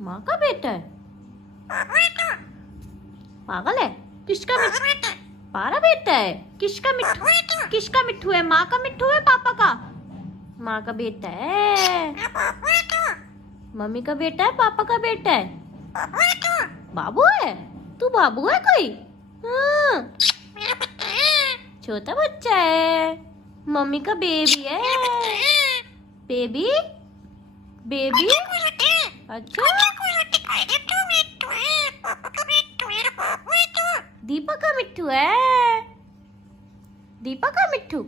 माँ का बेटा है? पागल है? किसका मिट्ठू? पारा बेटा है? किसका मिट्ठू? किसका मिट्ठू है? माँ का मिट्ठू है पापा का? माँ का बेटा है? मम्मी का बेटा है? पापा का बेटा है? बाबू है? तू बाबू है कोई? हाँ। छोटा बच्चा है, मम्मी का बेबी है। बेबी बेबी अच्छा, दीपा का मिट्ठू है? दीपा का मिट्ठू?